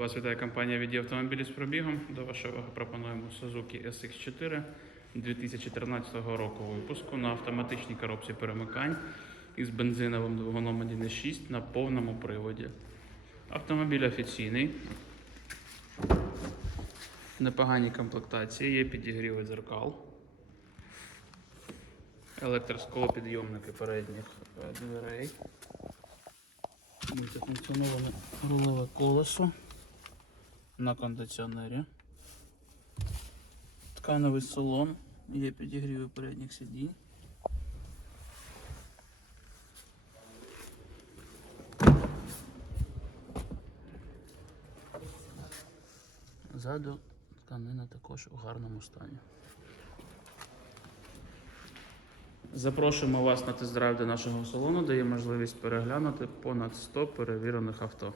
Вас вітає компанія від автомобілів з пробігом. До вашої уваги пропонуємо Suzuki SX4 2013 року випуску на автоматичній коробці перемикань із бензиновим двигуном 1.6 на повному приводі. Автомобіль офіційний. В непоганій комплектації є підігріви дзеркал. Електросклопідйомники передніх е, дверей. Мультифункціоноване рулеве колесо на кондиціонері. Ткановий салон, є підігріви передніх сидінь. Ззаду тканина також у гарному стані. Запрошуємо вас на тест-драйв до нашого салону, де є можливість переглянути понад 100 перевірених авто.